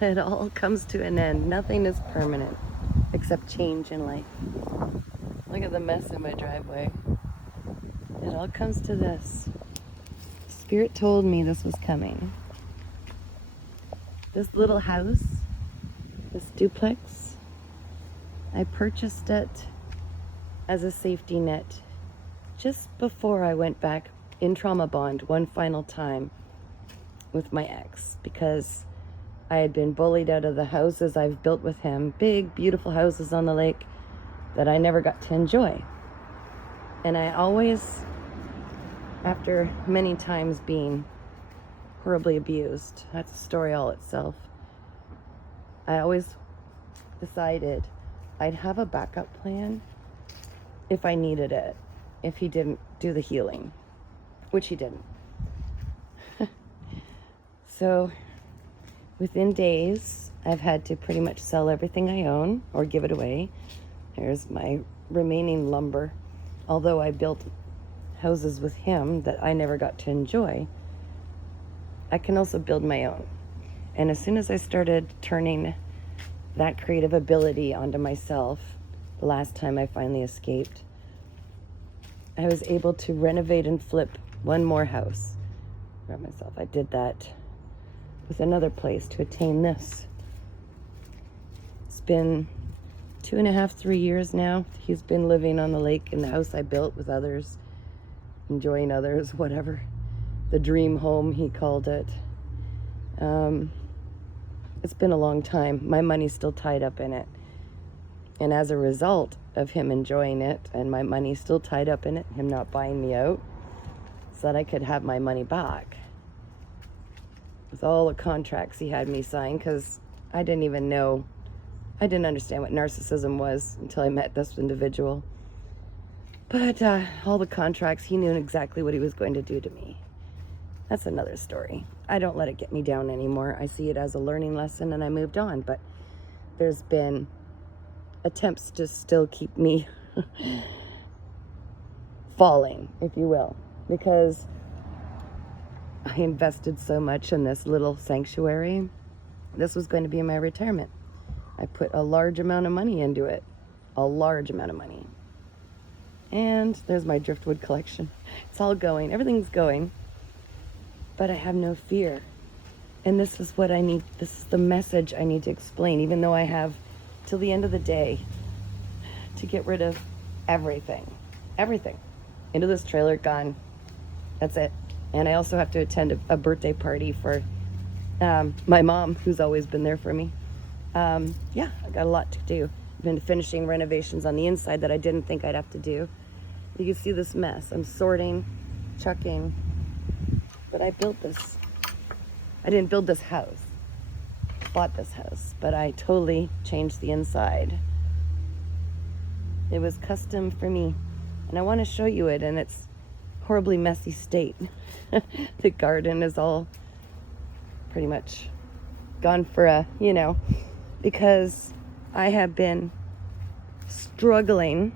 It all comes to an end. Nothing is permanent except change in life. Look at the mess in my driveway. It all comes to this. Spirit told me this was coming. This little house, this duplex, I purchased it as a safety net just before I went back in trauma bond one final time with my ex, because I had been bullied out of the houses I've built with him, big, beautiful houses on the lake that I never got to enjoy. And I always, after many times being horribly abused, that's a story all itself, I always decided I'd have a backup plan if I needed it, if he didn't do the healing, which he didn't. So within days, I've had to pretty much sell everything I own or give it away. Here's my remaining lumber. Although I built houses with him that I never got to enjoy, I can also build my own. And as soon as I started turning that creative ability onto myself, the last time I finally escaped, I was able to renovate and flip one more house for myself. I did that with another place to attain this. It's been 2.5, 3 years now. He's been living on the lake in the house I built with others, enjoying others, whatever. The dream home, he called it. It's been a long time. My money's still tied up in it. And as a result of him enjoying it and my money still tied up in it, him not buying me out, so that I could have my money back, with all the contracts he had me sign, because I didn't understand what narcissism was until I met this individual. But all the contracts, he knew exactly what he was going to do to me. That's another story. I don't let it get me down anymore. I see it as a learning lesson and I moved on, but there's been attempts to still keep me falling, if you will, because I invested so much in this little sanctuary. This was going to be my retirement. I put a large amount of money into it. A large amount of money. And there's my driftwood collection. It's all going. Everything's going. But I have no fear. And this is what I need. This is the message I need to explain, even though I have till the end of the day to get rid of everything. Everything. Into this trailer, gone. That's it. And I also have to attend a birthday party for my mom, who's always been there for me. Yeah, I got a lot to do. I've been finishing renovations on the inside that I didn't think I'd have to do. You can see this mess. I'm sorting, chucking. But I built this. I didn't build this house. Bought this house. But I totally changed the inside. It was custom for me. And I want to show you it in its horribly messy state. The garden is all pretty much gone for a, because I have been struggling,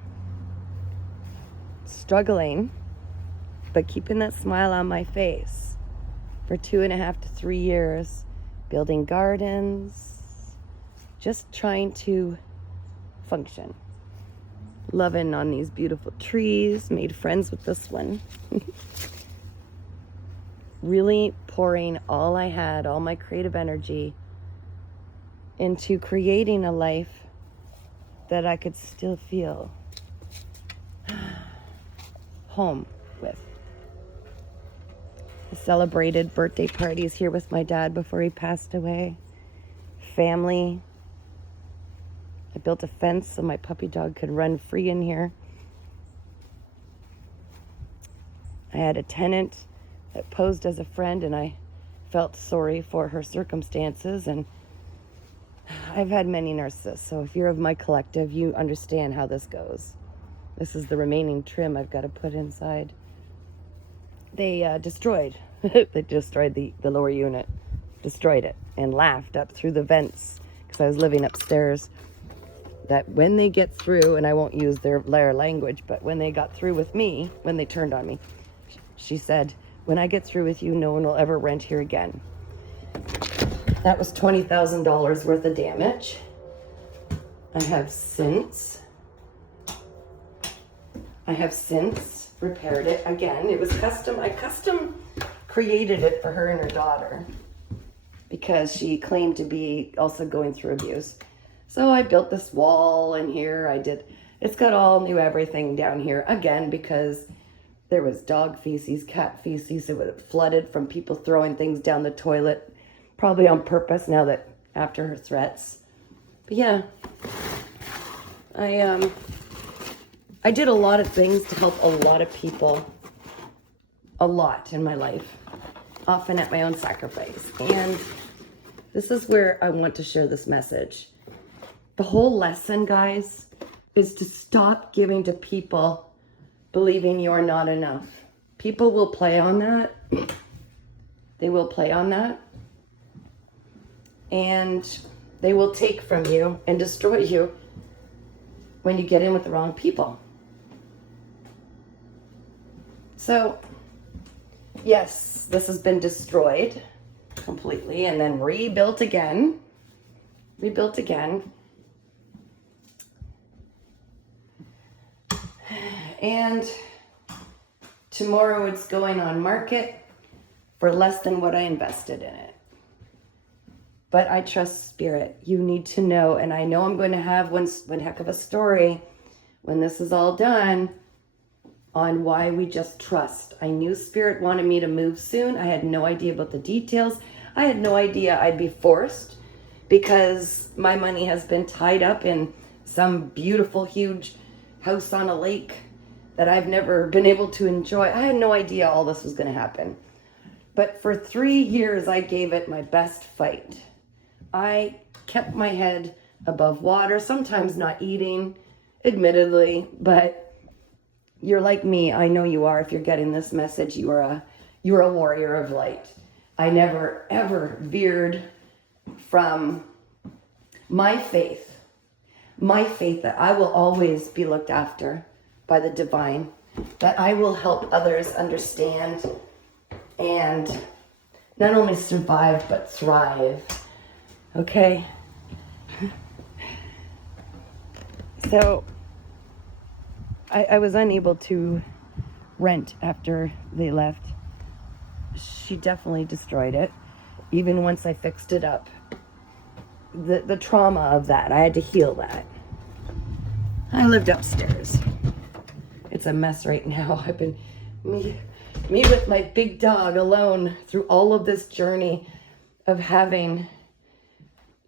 but keeping that smile on my face for 2.5 to 3 years, building gardens, just trying to function. Loving on these beautiful trees, made friends with this one. Really pouring all I had, all my creative energy into creating a life that I could still feel home with. I celebrated birthday parties here with my dad before he passed away. Family. I built a fence so my puppy dog could run free in here. I had a tenant that posed as a friend, and I felt sorry for her circumstances. And I've had many narcissists, so if you're of my collective, you understand how this goes. This is the remaining trim I've got to put inside. They destroyed the lower unit, destroyed it, and laughed up through the vents, because I was living upstairs, that when they get through, and I won't use their language, but when they got through with me, when they turned on me, she said, "When I get through with you, no one will ever rent here again." That was $20,000 worth of damage. I have since repaired it again. It was custom. I custom created it for her and her daughter because she claimed to be also going through abuse. So I built this wall in here. It's got all new everything down here again because there was dog feces, cat feces. It was flooded from people throwing things down the toilet, probably on purpose now that after her threats. But yeah, I did a lot of things to help a lot of people, a lot in my life, often at my own sacrifice. And this is where I want to share this message. The whole lesson, guys, is to stop giving to people believing you are not enough. People will play on that. They will play on that. And they will take from you and destroy you when you get in with the wrong people. So, yes, this has been destroyed completely and then rebuilt again. Rebuilt again. And tomorrow it's going on market for less than what I invested in it. But I trust Spirit. You need to know, and I know I'm going to have one heck of a story when this is all done on why we just trust. I knew Spirit wanted me to move soon. I had no idea about the details. I had no idea I'd be forced because my money has been tied up in some beautiful, huge house on a lake that I've never been able to enjoy. I had no idea all this was going to happen. But for 3 years, I gave it my best fight. I kept my head above water, sometimes not eating, admittedly, but you're like me. I know you are. If you're getting this message, you're a warrior of light. I never, ever veered from my faith that I will always be looked after by the divine, that I will help others understand and not only survive, but thrive. Okay? So, I was unable to rent after they left. She definitely destroyed it, even once I fixed it up. The trauma of that, I had to heal that. I lived upstairs. It's a mess right now. I've been me with my big dog alone through all of this journey of having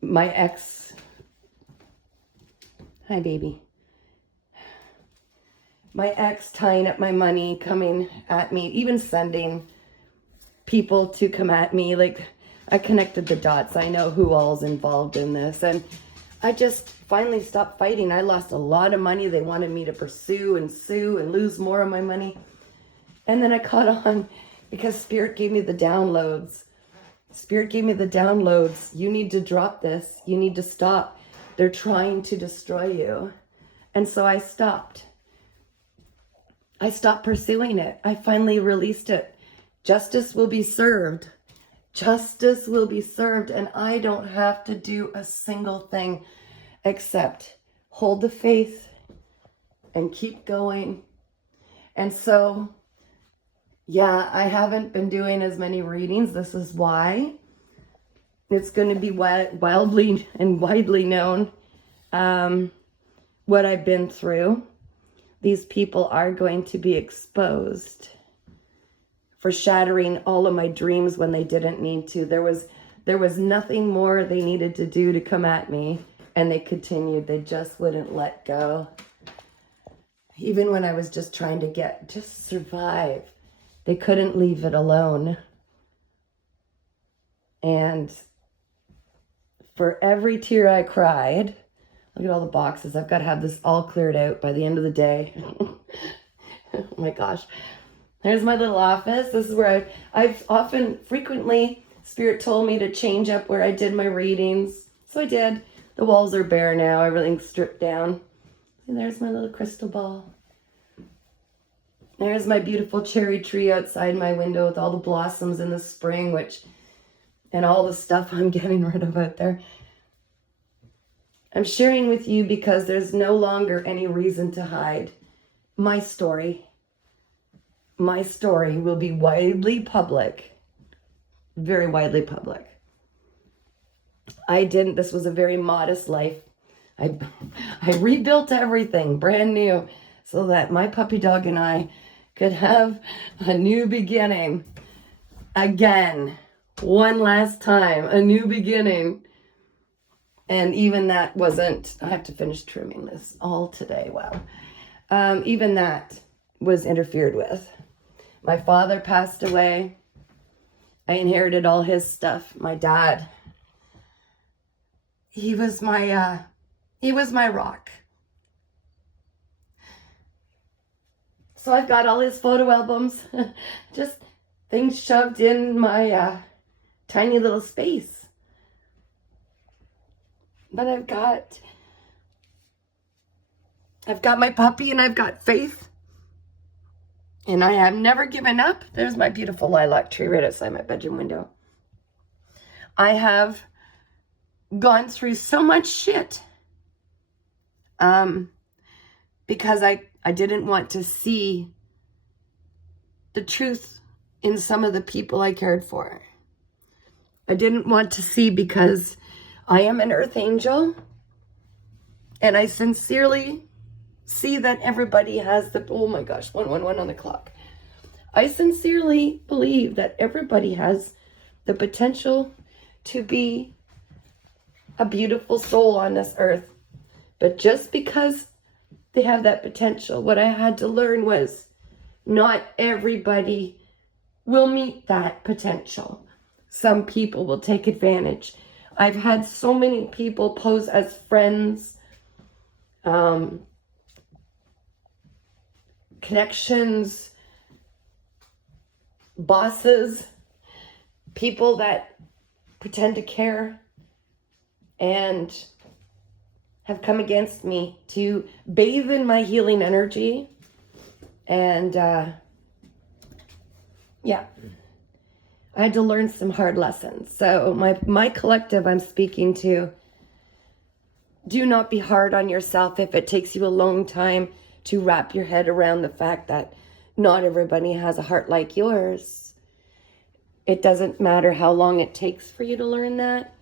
my ex. Hi, baby. My ex tying up my money, coming at me, even sending people to come at me. Like, I connected the dots. I know who all's involved in this. And I just finally stopped fighting. I lost a lot of money. They wanted me to pursue and sue and lose more of my money. And then I caught on because Spirit gave me the downloads. Spirit gave me the downloads. You need to drop this. You need to stop. They're trying to destroy you. And so I stopped. I stopped pursuing it. I finally released it. Justice will be served. Justice will be served, and I don't have to do a single thing except hold the faith and keep going. And so, yeah, I haven't been doing as many readings. This is why. It's going to be wildly and widely known what I've been through. These people are going to be exposed for shattering all of my dreams when they didn't need to. There was nothing more they needed to do to come at me, and they continued. They just wouldn't let go. Even when I was just trying to just survive, they couldn't leave it alone. And for every tear I cried, look at all the boxes. I've got to have this all cleared out by the end of the day. Oh my gosh. There's my little office. This is where I've frequently, Spirit told me to change up where I did my readings. So I did. The walls are bare now. Everything's stripped down. And there's my little crystal ball. There's my beautiful cherry tree outside my window with all the blossoms in the spring, which and all the stuff I'm getting rid of out there. I'm sharing with you because there's no longer any reason to hide. My story will be widely public, very widely public. This was a very modest life. I rebuilt everything brand new so that my puppy dog and I could have a new beginning. Again, one last time, a new beginning. And even that wasn't, I have to finish trimming this all today, wow. Even that was interfered with. My father passed away. I inherited all his stuff. My dad, he was my rock. So I've got all his photo albums, just things shoved in my tiny little space. But I've got my puppy and I've got faith. And I have never given up. There's my beautiful lilac tree right outside my bedroom window. I have gone through so much shit because I didn't want to see the truth in some of the people I cared for. I didn't want to see because I am an earth angel and I sincerely see that everybody has oh my gosh, 111 on the clock. I sincerely believe that everybody has the potential to be a beautiful soul on this earth. But just because they have that potential, what I had to learn was not everybody will meet that potential. Some people will take advantage. I've had so many people pose as friends, connections, bosses, people that pretend to care and have come against me to bathe in my healing energy. And yeah, I had to learn some hard lessons. So my collective I'm speaking to, do not be hard on yourself if it takes you a long time to wrap your head around the fact that not everybody has a heart like yours. It doesn't matter how long it takes for you to learn that.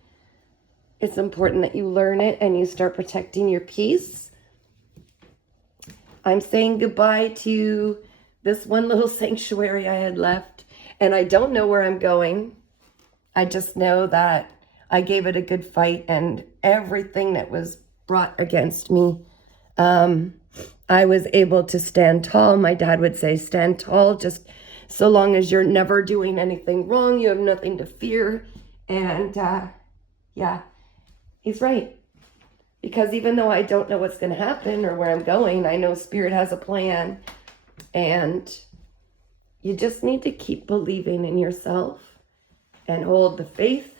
It's important that you learn it and you start protecting your peace. I'm saying goodbye to this one little sanctuary I had left, and I don't know where I'm going. I just know that I gave it a good fight, and everything that was brought against me, I was able to stand tall. My dad would say, stand tall, just so long as you're never doing anything wrong, you have nothing to fear. And yeah, he's right. Because even though I don't know what's going to happen or where I'm going, I know Spirit has a plan. And you just need to keep believing in yourself and hold the faith.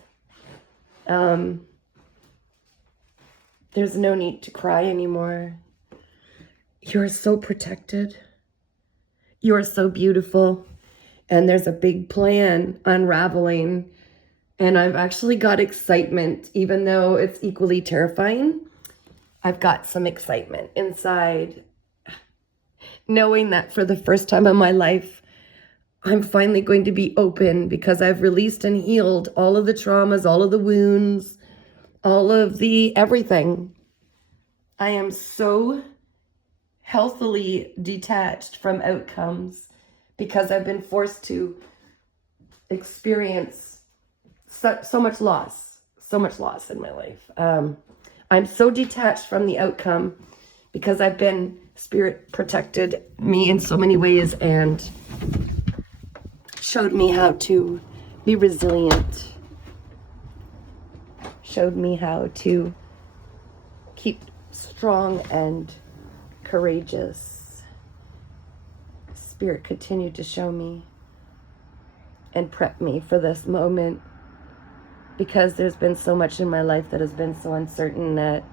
There's no need to cry anymore. You are so protected. You are so beautiful. And there's a big plan unraveling. And I've actually got excitement, even though it's equally terrifying. I've got some excitement inside, knowing that for the first time in my life, I'm finally going to be open because I've released and healed all of the traumas, all of the wounds, all of the everything. I am so healthily detached from outcomes because I've been forced to experience so much loss in my life. I'm so detached from the outcome because I've been, Spirit protected me in so many ways and showed me how to be resilient, showed me how to keep strong and courageous. Spirit continued to show me and prep me for this moment because there's been so much in my life that has been so uncertain that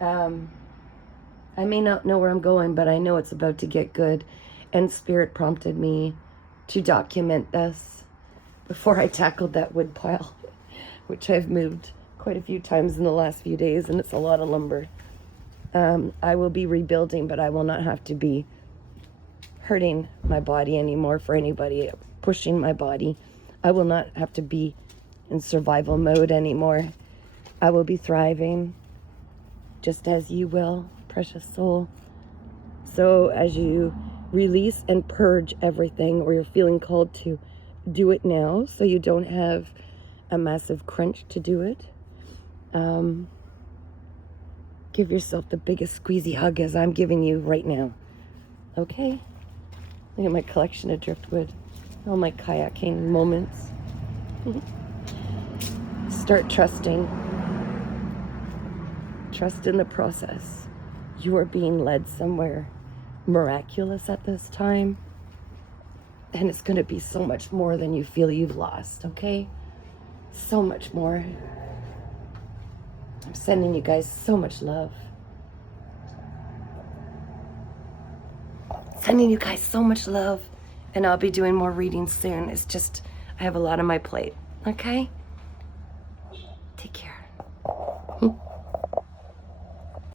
I may not know where I'm going, but I know it's about to get good. And Spirit prompted me to document this before I tackled that wood pile. which I've moved quite a few times in the last few days, and it's a lot of lumber. I will be rebuilding, but I will not have to be hurting my body anymore for anybody pushing my body. I will not have to be in survival mode anymore. I will be thriving, just as you will, precious soul. So as you release and purge everything, or you're feeling called to do it now so you don't have a massive crunch to do it, give yourself the biggest squeezy hug as I'm giving you right now. Okay? Look at my collection of driftwood, all my kayaking moments. Start trusting. Trust in the process. You are being led somewhere miraculous at this time, and it's going to be so much more than you feel you've lost, okay? So much more. I'm sending you guys so much love. Sending you guys so much love, and I'll be doing more readings soon. It's just, I have a lot on my plate, okay? Take care.